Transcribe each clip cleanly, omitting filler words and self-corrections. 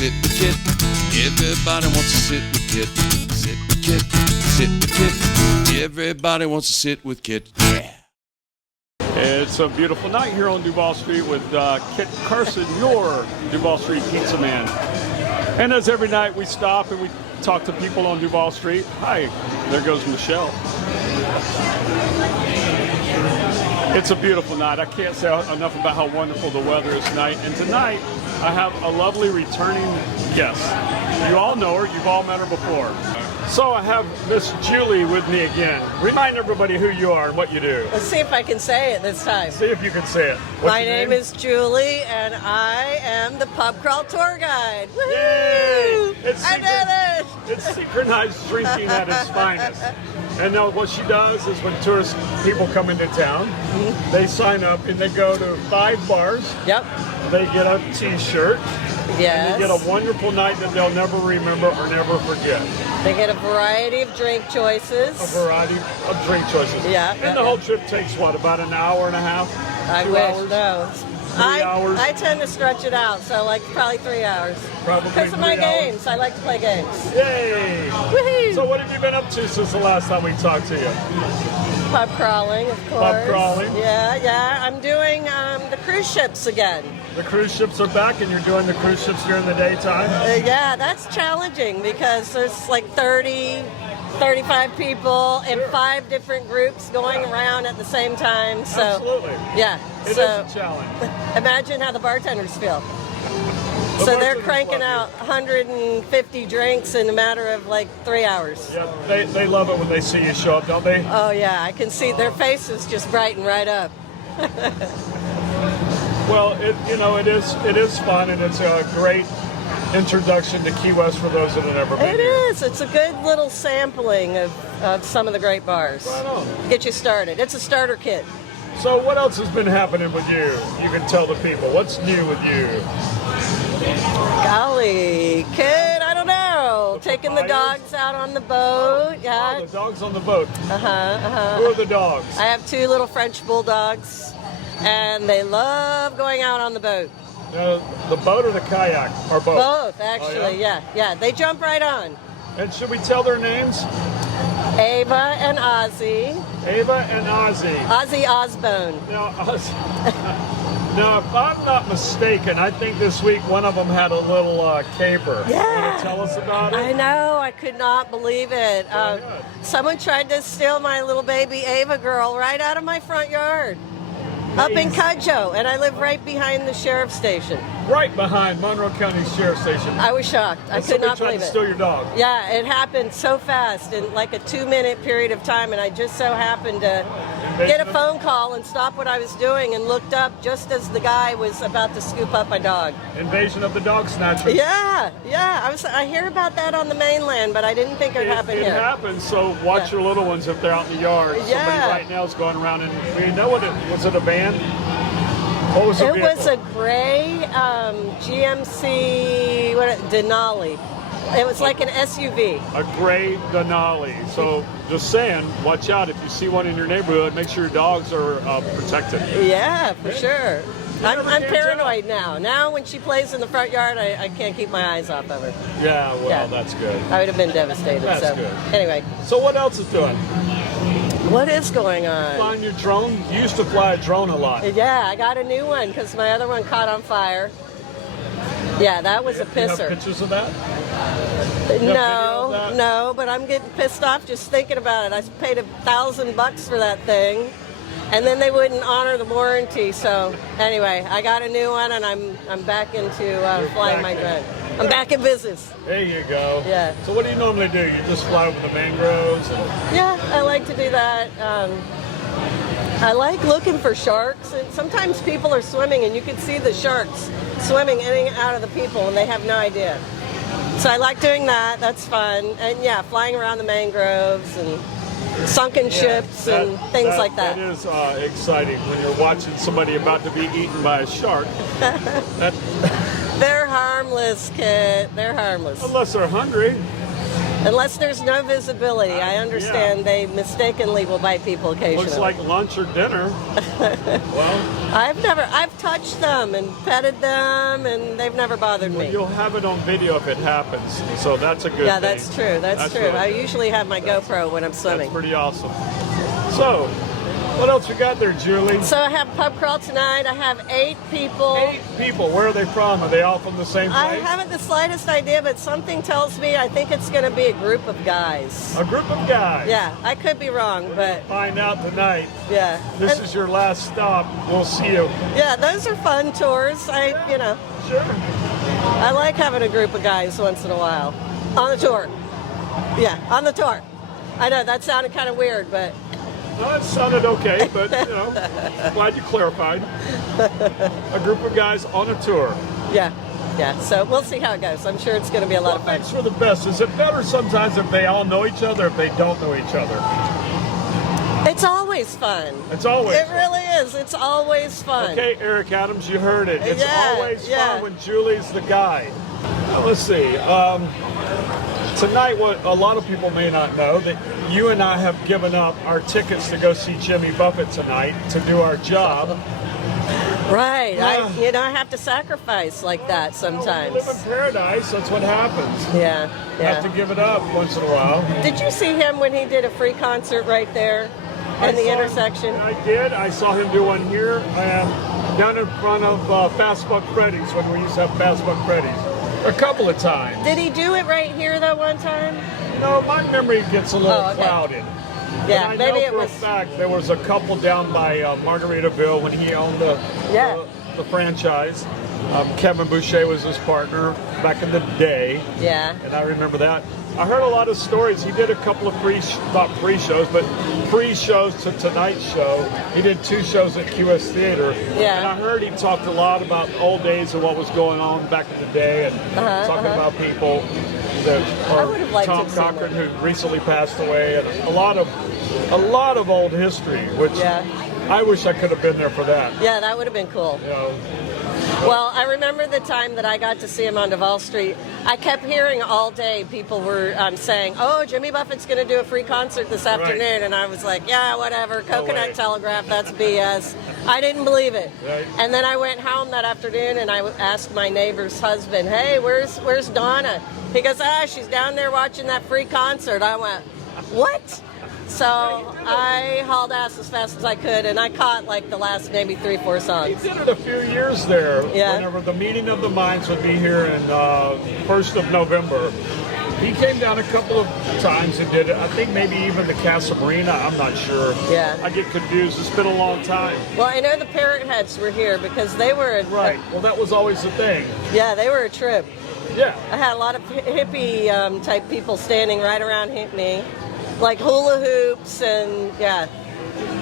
sit with Kit. Everybody wants to sit with Kit. Sit with Kit. Sit with Kit. Everybody wants to sit with Kit. Yeah. It's a beautiful night here on Duval Street with Kit Carson, your Duval Street pizza man. And as every night we stop and we talk to people on Duval Street. Hi, there goes Michelle. It's a beautiful night. I can't say enough about how wonderful the weather is tonight. And tonight, I have a lovely returning guest. You all know her. You've all met her before. So I have Miss Julie with me again. Remind everybody who you are and what you do. Let's see if I can say it this time. See if you can say it. What's My your name is Julie, and I am the pub crawl tour guide. Woohoo! I did it! It's synchronized drinking at its finest. And now what she does is when tourist people come into town, they sign up and they go to 5 bars. Yep. They get a t-shirt. Yes. And they get a wonderful night that they'll never remember or never forget. They get a variety of drink choices. A variety of drink choices. Yeah. And the whole trip takes what, about an hour and a half? I 2 wish, hours? no. 3 hours? I tend to stretch it out, so like probably 3 hours. Probably because of my 3 hours. games. I like to play games. Yay! Woohoo! So what have you been up to since the last time we talked to you? Pub crawling, of course. Pub crawling? Yeah. I'm doing the cruise ships again. The cruise ships are back and you're doing the cruise ships during the daytime? Yeah, that's challenging because there's like 30, 35 people in 5 different groups going around at the same time. So, absolutely. Yeah. It so is a challenge. Imagine how the bartenders feel. So they're cranking out 150 drinks in a matter of like 3 hours. Yeah, they love it when they see you show up, don't they? Oh yeah, I can see their faces just brighten right up. Well, it is fun and it's a great introduction to Key West for those that have never been It here. is. It's a good little sampling of some of the great bars. Right on. Get you started. It's a starter kit. So what else has been happening with you? You can tell the people. What's new with you? Golly, kid, I don't know. Taking the fires? dogs out on the boat. Yeah. Oh, the dogs on the boat. Uh-huh. Who are the dogs? I have 2 little French bulldogs, and they love going out on the boat. The boat or the kayak? Or both? Both, actually, yeah. They jump right on. And should we tell their names? Ava and Ozzy. Ava and Ozzy. Ozzy Osbourne. Now, if I'm not mistaken, I think this week one of them had a little caper. Yeah. Want to tell us about it? I know, I could not believe it. Someone tried to steal my little baby Ava girl right out of my front yard. Up in Cudjoe, and I live right behind the sheriff's station. Right behind Monroe County Sheriff's Station. I was shocked. I could not tried believe to it. steal your dog. Yeah, it happened so fast in like a 2-minute period of time, and I just so happened to get a phone call and stop what I was doing and looked up just as the guy was about to scoop up my dog. Invasion of the dog snatchers. Yeah. I hear about that on the mainland, but I didn't think it would happen It here. happens, so watch your little ones if they're out in the yard. Yeah. Somebody right now is going around and we know what it was. It a van? What was the It vehicle? was a gray GMC Denali. It was like an SUV. A gray Denali. So just saying, watch out if you see one in your neighborhood. Make sure your dogs are protected. Yeah, for sure. I'm never can paranoid now. Now when she plays in the front yard, I can't keep my eyes off of her. Yeah, well, Yeah. that's good. I would have been devastated. That's so good. Anyway, So what else is doing? what is going on? Flying your drone? You used to fly a drone a lot. Yeah, I got a new one because my other one caught on fire. Yeah, that was a You have pisser. pictures of that? video of that? No, but I'm getting pissed off just thinking about it. I paid $1,000 for that thing, and then they wouldn't honor the warranty. So anyway, I got a new one, and I'm back into flying my drone. I'm back in business. There you go. Yeah. So what do you normally do? You just fly over the mangroves? Yeah, I like to do that. I like looking for sharks, and sometimes people are swimming, and you can see the sharks swimming in and out of the people, and they have no idea. So I like doing that. That's fun. And yeah, flying around the mangroves and sunken ships and things like that. That is exciting when you're watching somebody about to be eaten by a shark. They're harmless, Kit. They're harmless. Unless they're hungry. Unless there's no visibility. I understand they mistakenly will bite people occasionally. Looks like lunch or dinner. Well, I've touched them and petted them, and they've never bothered me. you'll have it on video if it happens, so that's a good Yeah, thing. that's true. That's true. really I good. usually have my GoPro when I'm swimming. That's pretty awesome. So, what else we got there, Julie? So I have pub crawl tonight. I have 8 people. 8 people. Where are they from? Are they all from the same place? I haven't the slightest idea, but something tells me I think it's going to be a group of guys. A group of guys. Yeah, I could be wrong, but Find out tonight. yeah. This And- is your last stop. We'll see you. yeah, those are fun tours. Sure. I like having a group of guys once in a while on the tour. Yeah, on the tour. I know that sounded kind of weird, but No, it sounded okay, but glad you clarified. A group of guys on a tour. yeah. So we'll see how it goes. I'm sure it's going to be a lot What of fun. makes for the best? Is it better sometimes if they all know each other, if they don't know each other? It's always fun. It's always It fun. really is. It's always fun. Okay, Eric Adams, you heard it. It's Yeah, always yeah. fun when Julie's the guide. Now, let's see. Tonight, what a lot of people may not know, that you and I have given up our tickets to go see Jimmy Buffett tonight to do our job. Right. Yeah. I have to sacrifice like that We sometimes. live in paradise. That's what happens. Yeah. Have to give it up once in a while. Did you see him when he did a free concert right there in the intersection? I did. I saw him do one here down in front of Fast Buck Freddy's when we used to have Fast Buck Freddy's. A couple of times. Did he do it right here that one time? No, my memory gets a little Oh, okay. clouded. Yeah, And I maybe know it for was. a fact there was a couple down by Margaritaville when he owned the franchise. Kevin Boucher was his partner back in the day, Yeah. and I remember that. I heard a lot of stories. He did a couple of not free shows, but free shows to tonight's show. He did 2 shows at QS Theater. Yeah. And I heard he talked a lot about old days and what was going on back in the day, and talking about people that I would have liked to Tom have seen Cochran, that. who recently passed away, and a lot of old history, which Yeah. I wish I could have been there for that. Yeah, that would have been cool. You know, Well, I remember the time that I got to see him on Duval Street. I kept hearing all day people were saying, "Oh, Jimmy Buffett's going to do a free concert this afternoon," and I was like, "Yeah, whatever. Coconut way. Telegraph, that's BS." I didn't believe it. Right. And then I went home that afternoon and I asked my neighbor's husband, "Hey, where's Donna?" He goes, "She's down there watching that free concert." I went, "What?" So I hauled ass as fast as I could, and I caught like the last maybe 3-4 he songs. did it a few years there. Yeah. Whenever the meeting of the minds would be here in 1st of November. He came down a couple of times and did it. I think maybe even the Casa Marina. I'm not sure. Yeah. I get confused. It's been a long time. Well, I know the Parrot Heads were here because they were Right. Well, that was always the thing. Yeah, they were a trip. Yeah. I had a lot of hippie type people standing right around me, like hula hoops and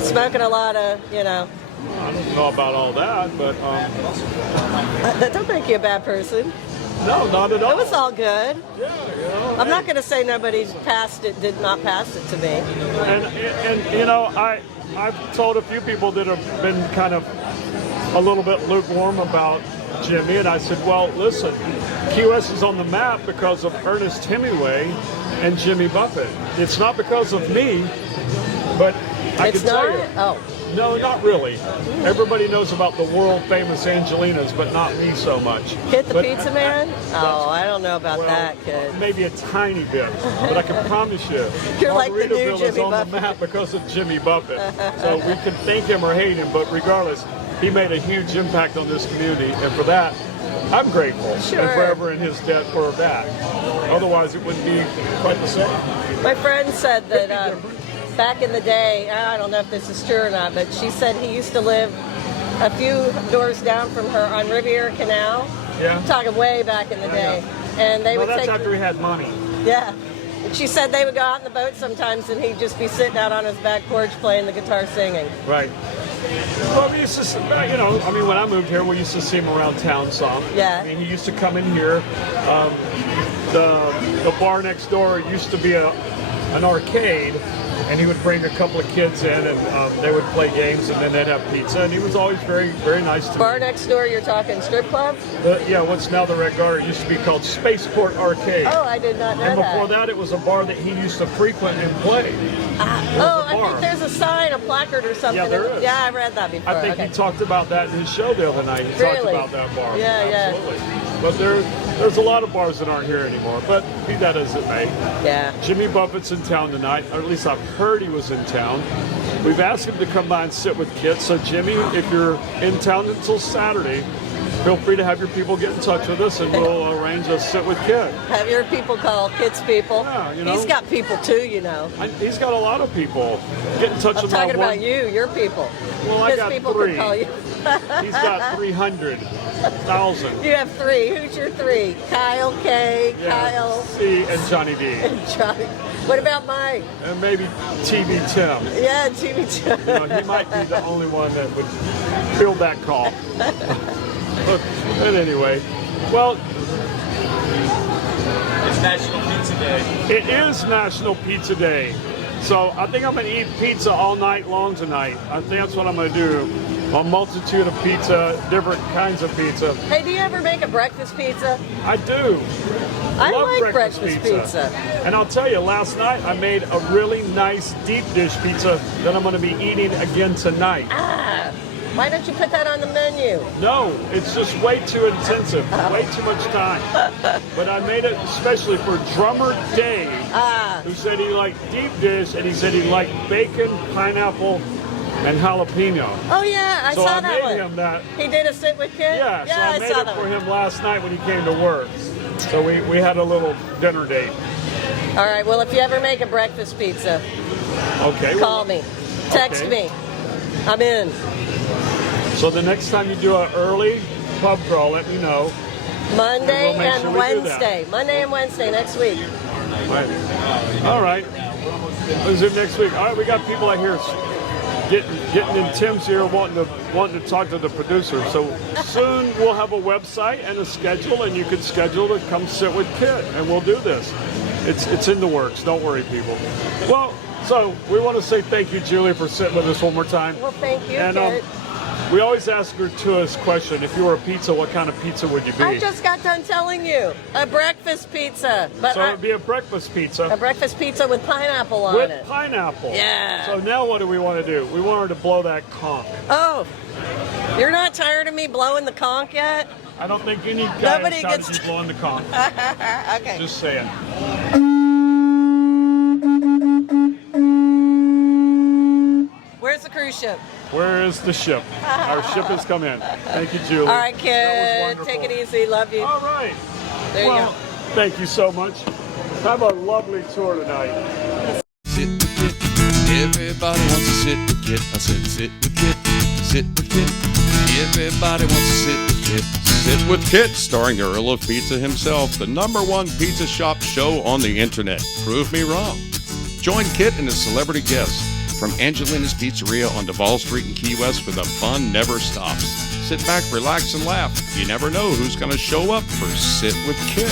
smoking a lot of, I don't know about all that, but That don't make you a bad person. no, not at all. It was all good. Yeah, I'm not going to say nobody did not pass it to me. And I've told a few people that have been kind of a little bit lukewarm about Jimmy, and I said, well, listen, QS is on the map because of Ernest Hemingway and Jimmy Buffett. It's not because of me, but I It's can tell not? you. Oh. No, not really. Everybody knows about the world famous Angelinas, but not me so much. Kit the But- Pizzaman? Oh, I don't know about Well, that, kid. maybe a tiny bit, but I can promise you, You're like the new Margaritaville is Jimmy on Buffett. the map because of Jimmy Buffett. So we can thank him or hate him, but regardless, he made a huge impact on this community, and for that, I'm grateful Sure. and forever in his debt for that. Otherwise, it wouldn't be quite the same. My friend said that back in the day, I don't know if this is true or not, but she said he used to live a few doors down from her on Riviera Canal. Yeah. I'm talking way back in the day. And they Well, would that's take, after he had money. yeah. And she said they would go out in the boat sometimes and he'd just be sitting out on his back porch playing the guitar singing. Right. Well, we used to, when I moved here, we used to see him around town some. Yeah. I mean, he used to come in here. The bar next door used to be a an arcade, and he would bring a couple of kids in, and they would play games, and then they'd have pizza. And he was always very, very nice to Bar me. next door, you're talking strip club? Yeah, what's now the Red Garter used to be called Spaceport Arcade. Oh, I did not know And that. before that, it was a bar that he used to frequent and play. I think there's a sign, a placard or something. Yeah, there is. Yeah, I read that before. I think Okay. he talked about that in his show the other night. He talked Really? about that bar. Yeah, Absolutely. But there's a lot of bars that aren't here anymore. But be that as it may, Yeah. Jimmy Buffett's in town tonight, or at least I've heard he was in town. We've asked him to come by and sit with Kit. So Jimmy, if you're in town until Saturday, feel free to have your people get in touch with us, and we'll arrange a sit with Kit. Have your people call Kit's people. Yeah, you know. He's got people too, you know. He's got a lot of people. Get in touch I'm with talking our about you, your people. Well, I His got people 3. can call you. He's got 300,000. You have 3. Who's your 3? Kyle, Kay, Kyle, C, and Johnny D. and Johnny. What about Mike? And maybe TV Tim. Yeah, TV Tim. You know, he might be the only one that would field that call. But anyway, well, It's National Pizza Day. it is National Pizza Day. So I think I'm going to eat pizza all night long tonight. I think that's what I'm going to do. A multitude of pizza, different kinds of pizza. Hey, do you ever make a breakfast pizza? I do. I Love like breakfast pizza. And I'll tell you, last night I made a really nice deep dish pizza that I'm going to be eating again tonight. Why don't you put that on the menu? No, it's just way too intensive, way too much time. But I made it especially for Drummer Dave, who said he liked deep dish, and he said he liked bacon, pineapple, and jalapeno. Oh yeah, I So saw I that made one. him that. He did a sit with Kit? Yeah, so I made saw it that for one. him last night when he came to work. So we had a little dinner date. All right, well, if you ever make a breakfast pizza, Okay. call me. Text Okay. me. I'm in. So the next time you do an early pub crawl, let me know. Monday And we'll make and sure we do that. Wednesday. Monday and Wednesday next week. All right. Is it next week? All right, we got people out here getting in Tim's ear wanting to talk to the producer. So soon we'll have a website and a schedule, and you can schedule to come sit with Kit, and we'll do this. It's in the works. Don't worry, people. Well, so we want to say thank you, Julie, for sitting with us one more time. Well, thank you, And Kit. we always ask her to us question: if you were a pizza, what kind of pizza would you be? I just got done telling you. A breakfast pizza. But So it'd be a breakfast pizza. a breakfast pizza with pineapple on With it. pineapple. Yeah. So now what do we want to do? We want her to blow that conch. Oh, you're not tired of me blowing the conch yet? I don't think any guy Nobody has gets- you blowing the conch. Okay. Just saying. Where's the cruise ship? Where is the ship? Our ship has come in. Thank you, Julie. All right, That kid. was Take it wonderful. easy. Love you. All right. There you Well, go. thank you so much. Have a lovely tour tonight. Sit with Kit. Everybody wants to sit with Kit. I said sit with Kit. Sit with Kit. Everybody wants to sit with Kit. Sit with Kit, starring the Earl of Pizza himself, the #1 pizza shop show on the internet. Prove me wrong. Join Kit and his celebrity guests from Angelina's Pizzeria on Duval Street in Key West, where the fun never stops. Sit back, relax, and laugh. You never know who's going to show up for Sit with Kit.